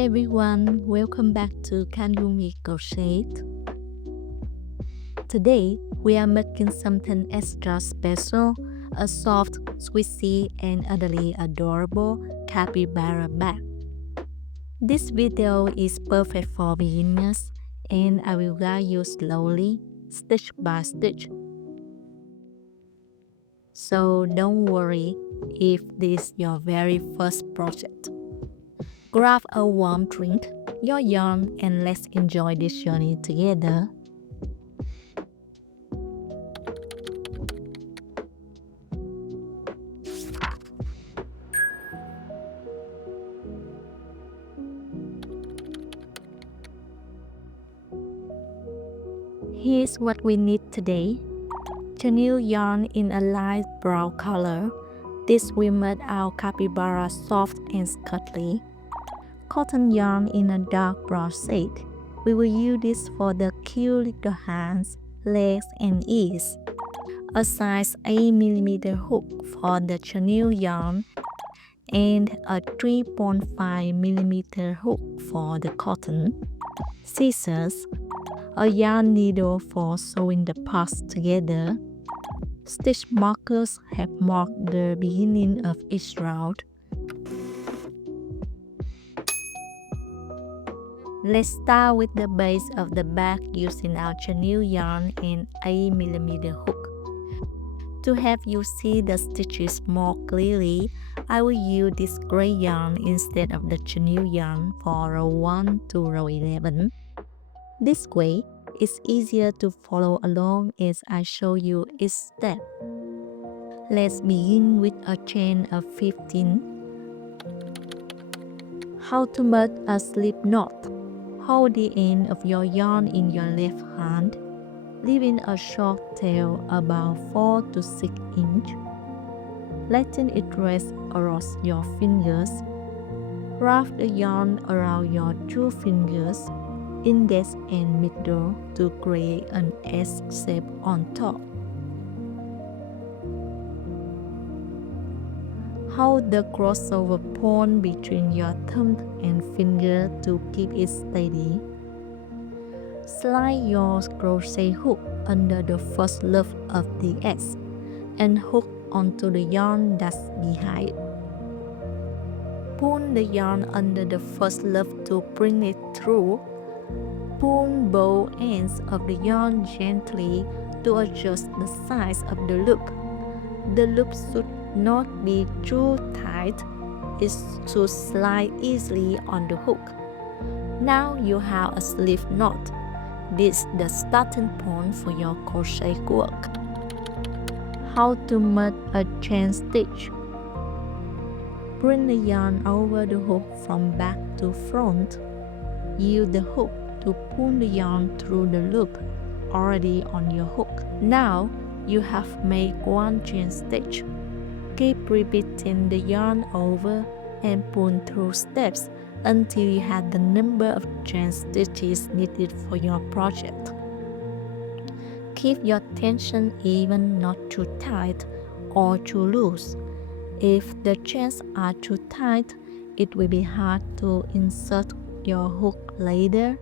Hi everyone, welcome back to Kangumi Crochet. Today we are making something extra special, a soft, squishy and utterly adorable capybara bag. This video is perfect for beginners and I will guide you slowly, stitch by stitch. So don't worry if this is your very first project. Grab a warm drink, your yarn, and let's enjoy this journey together. Here's what we need today. Chenille yarn in a light brown color. This will make our capybara soft and scuttly. Cotton yarn in a dark brown shade. We will use this for the cute little hands, legs, and ears. A size 8mm hook for the chenille yarn and a 3.5mm hook for the cotton. Scissors, a yarn needle for sewing the parts together. Stitch markers have marked the beginning of each round. Let's start with the base of the bag using our chenille yarn and 8mm hook. To help you see the stitches more clearly, I will use this gray yarn instead of the chenille yarn for row 1 to row 11. This way, it's easier to follow along as I show you each step. Let's begin with a chain of 15. How to make a slip knot. Hold the end of your yarn in your left hand, leaving a short tail about 4 to 6 inches. Letting it rest across your fingers. Wrap the yarn around your two fingers, index and middle, to create an S shape on top. Hold the crossover point between your thumb and finger to keep it steady. Slide your crochet hook under the first loop of the S and hook onto the yarn that's behind. Pull the yarn under the first loop to bring it through. Pull both ends of the yarn gently to adjust the size of the loop. The loop should not be too tight, it should slide easily on the hook. Now you have a slip knot. This is the starting point for your crochet work. How to make a chain stitch. Bring the yarn over the hook from back to front. Use the hook to pull the yarn through the loop already on your hook. Now you have made one chain stitch. Keep repeating the yarn over and pull through steps until you have the number of chain stitches needed for your project. Keep your tension even, not too tight or too loose. If the chains are too tight, it will be hard to insert your hook later.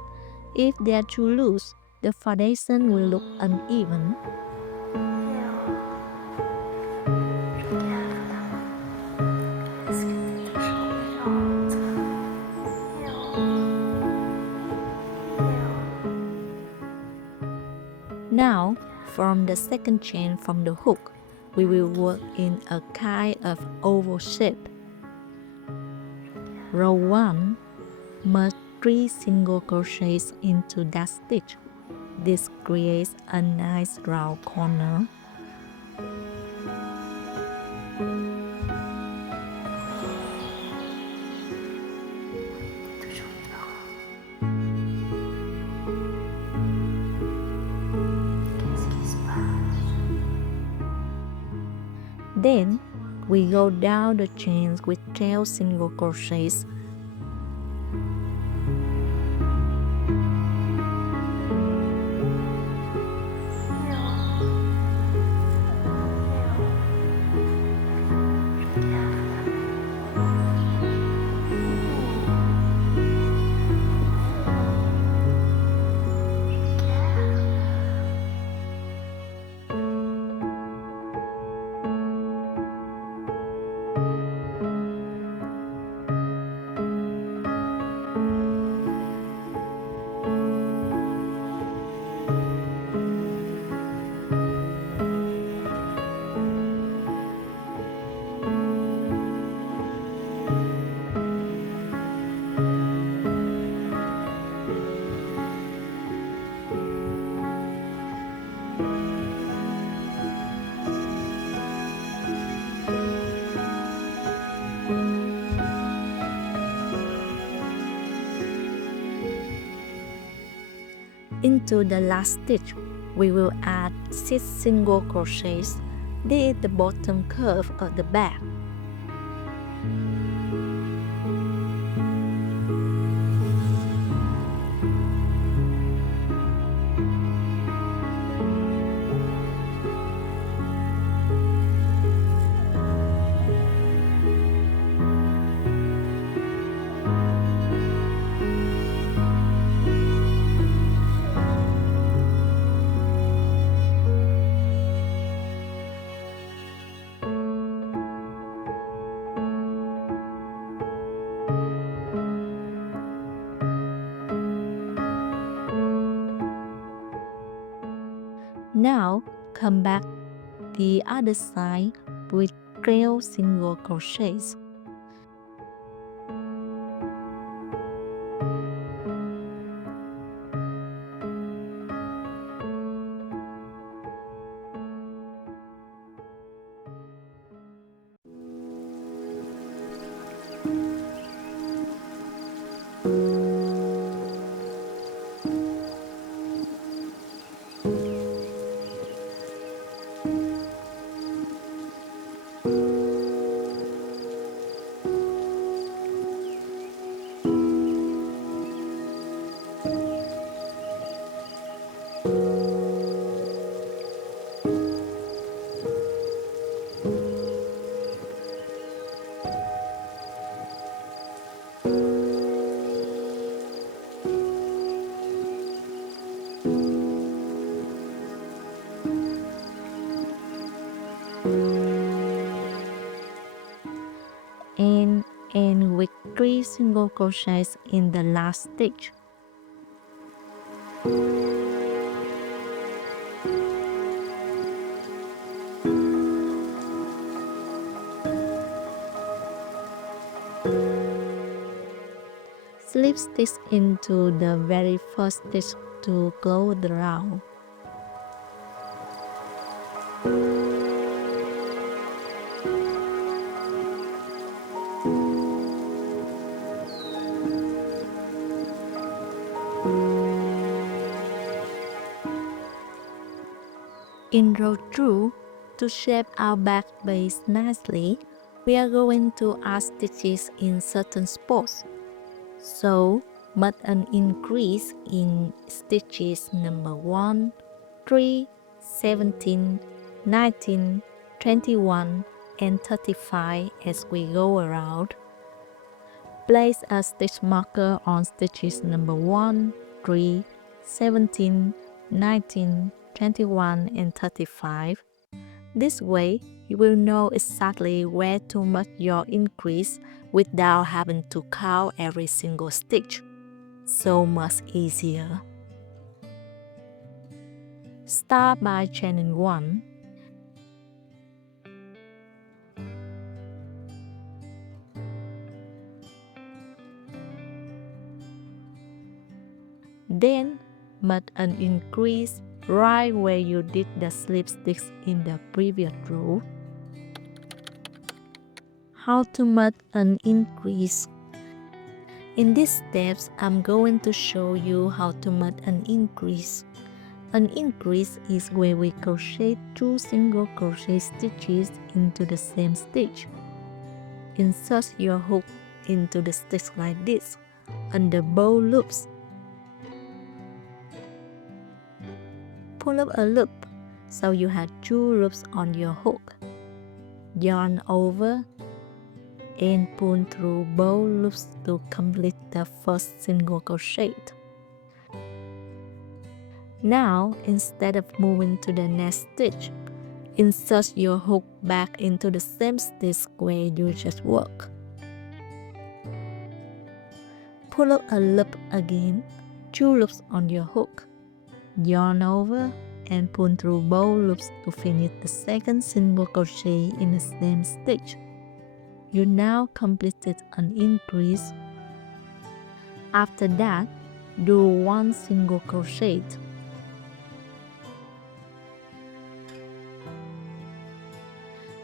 If they are too loose, the foundation will look uneven. Now, from the second chain from the hook, we will work in a kind of oval shape. Row 1, make 3 single crochets into that stitch. This creates a nice round corner. Then we go down the chains with 12 single crochets. Into the last stitch, we will add 6 single crochets. This is the bottom curve of the bag. Now come back the other side with 12 single crochets. And end with 3 single crochets in the last stitch. Slip stitch into the very first stitch to close the round. In row 2, to shape our back base nicely, we are going to add stitches in certain spots. So, make an increase in stitches number 1, 3, 17, 19, 21, and 35 as we go around. Place a stitch marker on stitches number 1, 3, 17, 19, 21, and 35. This way, you will know exactly where to make your increase without having to count every single stitch. So much easier. Start by chaining 1. Then, make an increase right where you did the slip stitch in the previous row. How to make an increase? In these steps, I'm going to show you how to make an increase. An increase is where we crochet 2 single crochet stitches into the same stitch. Insert your hook into the stitch like this, under bow loops. Pull up a loop, so you have 2 loops on your hook. Yarn over and pull through bow loops to complete the first single crochet. Now, instead of moving to the next stitch, insert your hook back into the same stitch where you just work. Pull up a loop again, 2 loops on your hook. Yarn over and pull through bow loops to finish the second single crochet in the same stitch. You now completed an increase. After that, do 1 single crochet.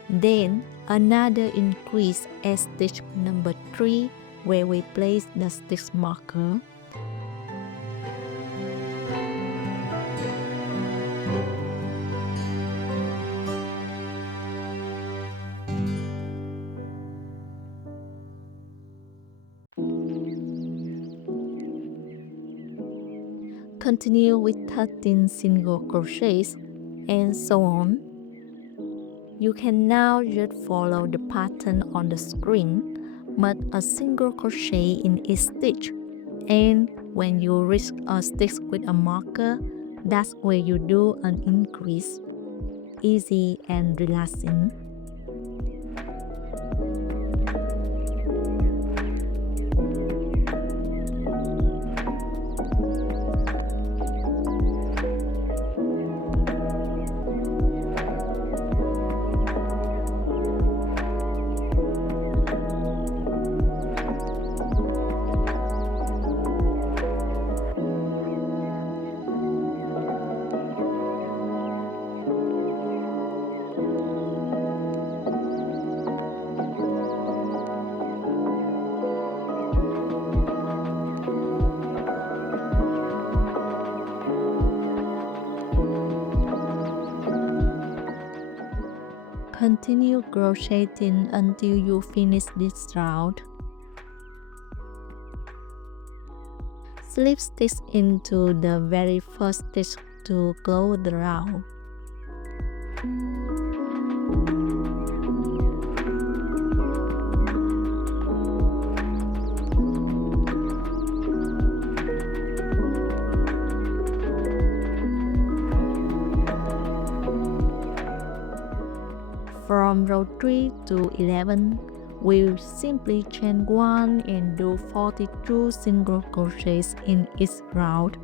Then another increase at stitch number 3 where we place the stitch marker. Continue with 13 single crochets, and so on. You can now just follow the pattern on the screen, but a single crochet in each stitch, and when you reach a stitch with a marker, that's where you do an increase. Easy and relaxing. Continue crocheting until you finish this round. Slip stitch into the very first stitch to close the round. From row 3 to 11, we'll simply chain 1 and do 42 single crochets in each round.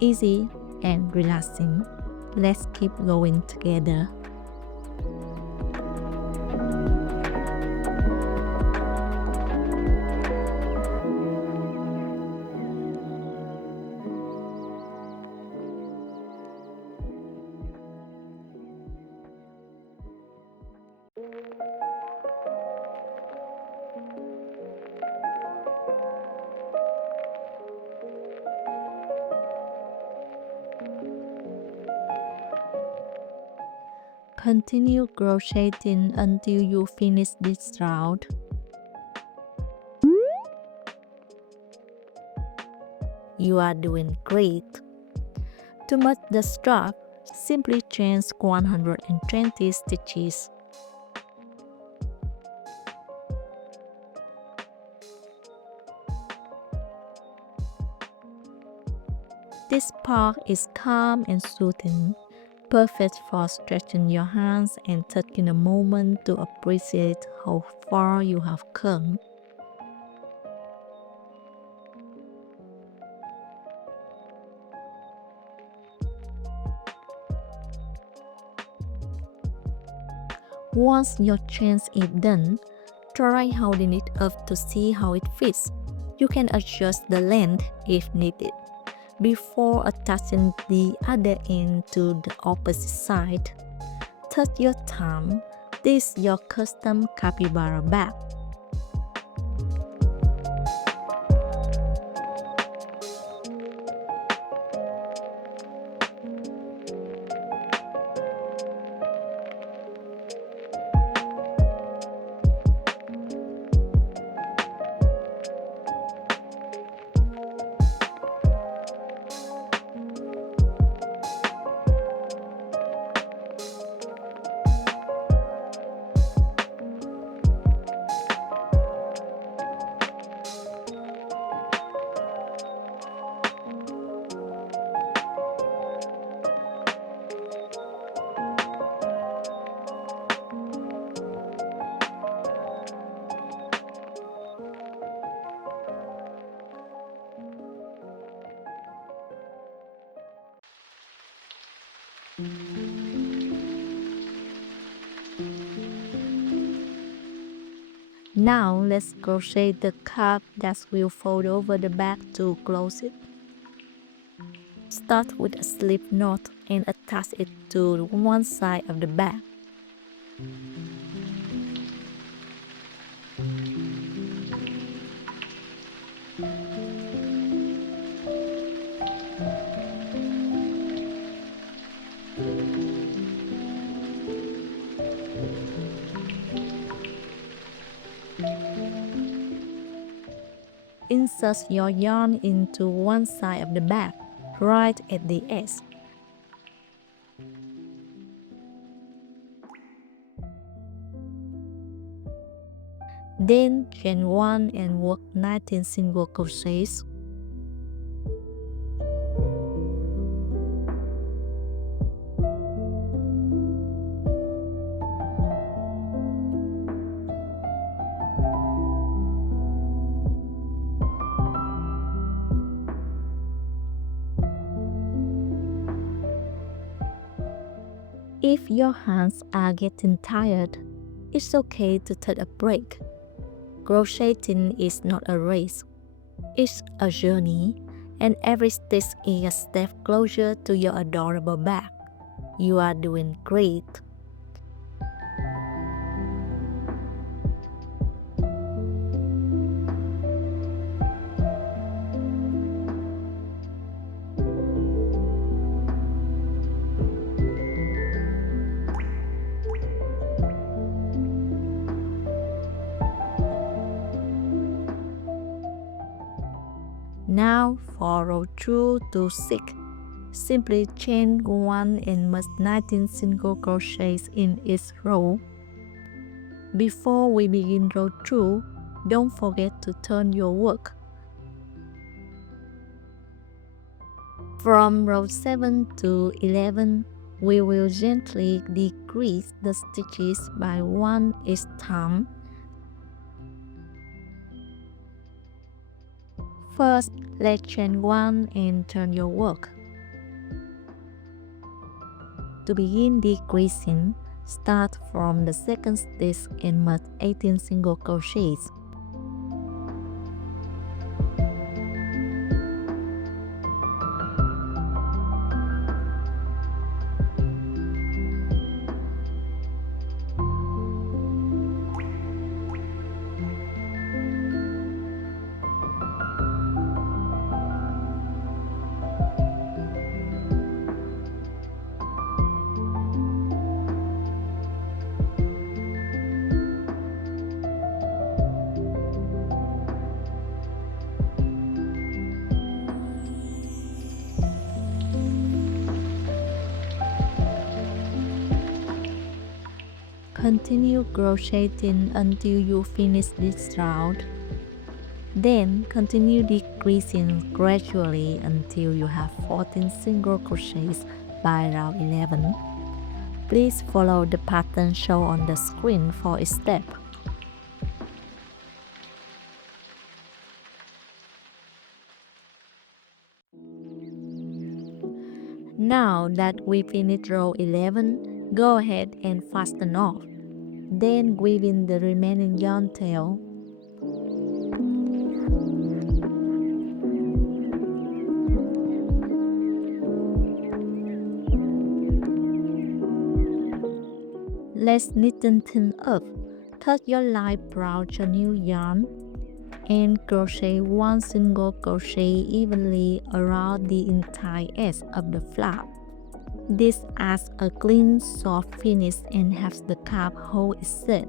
Easy and relaxing. Let's keep going together. Continue crocheting until you finish this round. You are doing great. To match the strap, simply chain 120 stitches. This part is calm and soothing, perfect for stretching your hands and taking a moment to appreciate how far you have come. Once your chain is done, try holding it up to see how it fits. You can adjust the length if needed before attaching the other end to the opposite side. Take your time. This is your custom capybara bag. Now let's crochet the cup that will fold over the back to close it. Start with a slip knot and attach it to one side of the bag. Insert your yarn into one side of the bag. right at the edge. Then chain 1 and work 19 single crochets. If your hands are getting tired, it's okay to take a break. Crocheting is not a race. It's a journey, and every stitch is a step closer to your adorable bag. You are doing great. Now for row 2 to 6. Simply chain 1 and make 19 single crochets in each row. Before we begin row 2, don't forget to turn your work. From row 7 to 11, we will gently decrease the stitches by 1 each time. First, let's chain 1 and turn your work. To begin decreasing, start from the second stitch and make 18 single crochets. Continue crocheting until you finish this round. Then continue decreasing gradually until you have 14 single crochets by round 11. Please follow the pattern shown on the screen for each step. Now that we finished row 11, go ahead and fasten off. Then weave in the remaining yarn tail. Let's neaten things up. Cut your light brown chenille yarn and crochet 1 single crochet evenly around the entire edge of the flap. This adds a clean, soft finish and helps the cap hold its shape.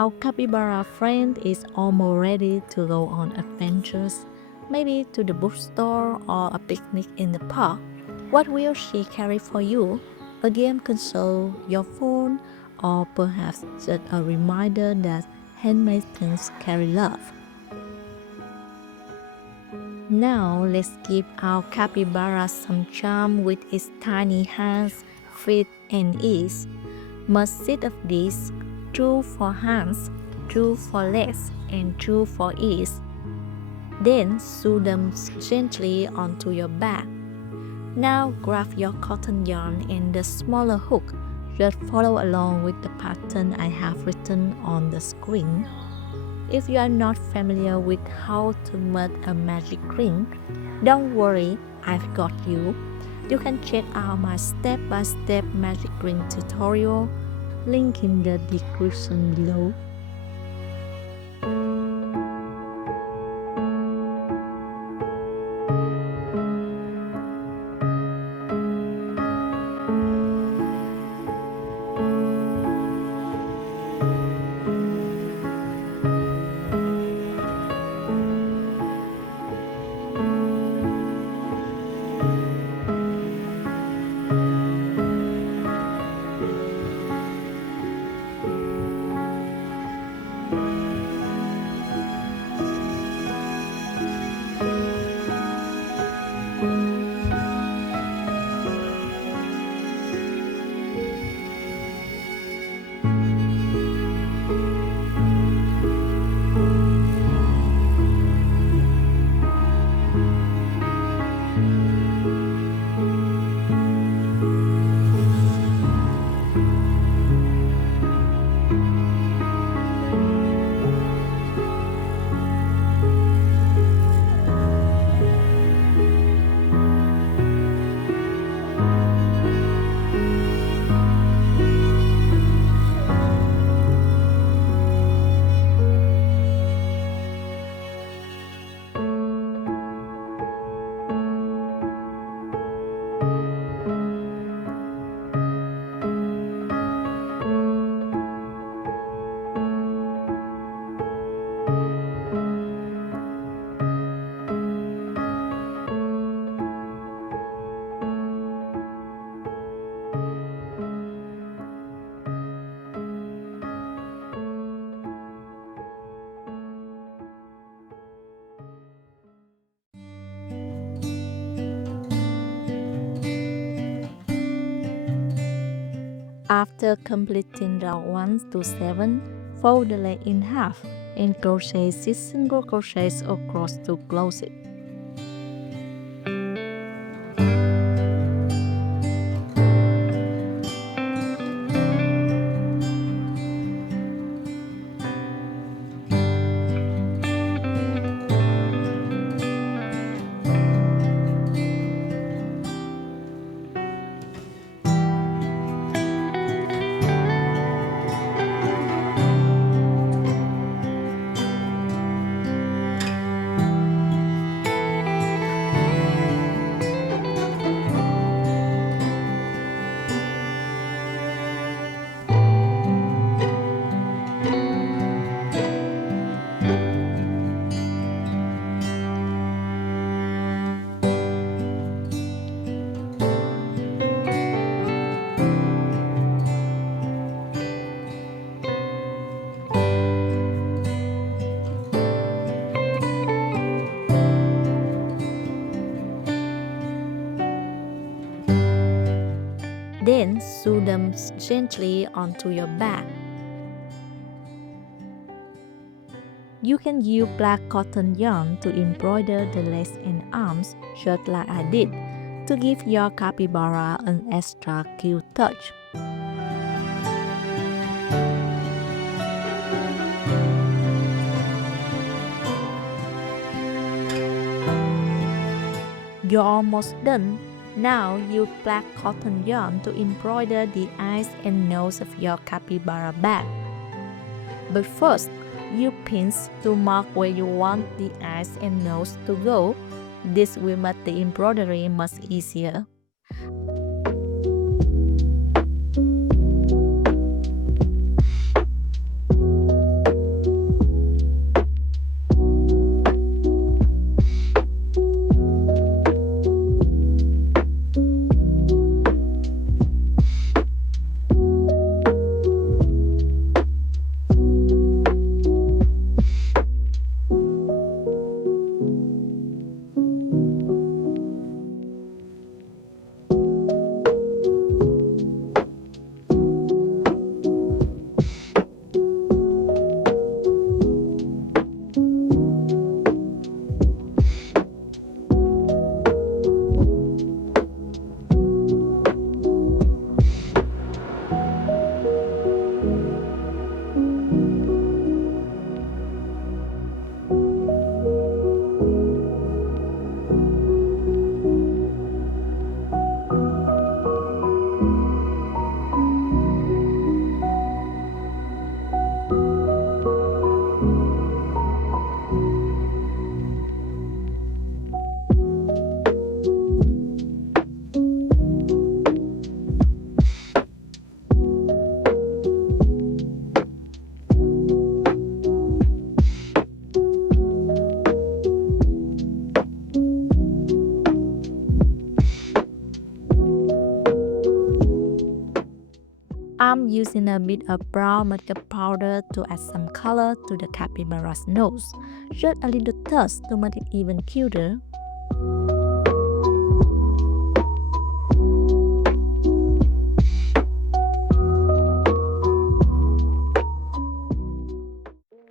Our capybara friend is almost ready to go on adventures, maybe to the bookstore or a picnic in the park. What will she carry for you? A game console, your phone, or perhaps just a reminder that handmade things carry love. Now let's give our capybara some charm with its tiny hands, feet, and ears. Must sit of these, two for hands, two for legs, and two for ears. Then sew them gently onto your back. Now grab your cotton yarn and the smaller hook. Just follow along with the pattern I have written on the screen. If you are not familiar with how to make a magic ring, don't worry, I've got you. You can check out my step-by-step magic ring tutorial, link in the description below. After completing round 1 to 7, fold the leg in half and crochet 6 single crochets across to close it. Then sew them gently onto your back. You can use black cotton yarn to embroider the legs and arms just like I did, to give your capybara an extra cute touch. You're almost done. Now use black cotton yarn to embroider the eyes and nose of your capybara back. But first, use pins to mark where you want the eyes and nose to go. This will make the embroidery much easier. I'm using a bit of brown makeup powder to add some color to the capybara's nose, just a little touch to make it even cuter.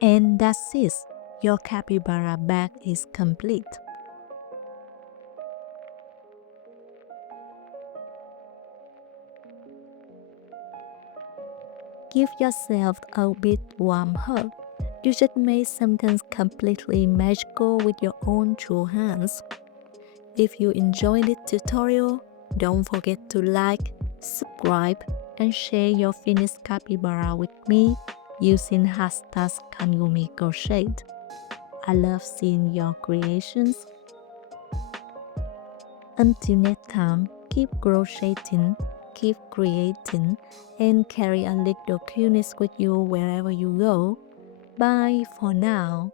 And that's it, your capybara bag is complete. Give yourself a bit warm hug. You just made something completely magical with your own two hands. If you enjoyed this tutorial, don't forget to like, subscribe, and share your finished capybara with me using hashtag Kangumi Crochet. I love seeing your creations. Until next time, keep crocheting, keep creating, and carry a little cuteness with you wherever you go. Bye for now.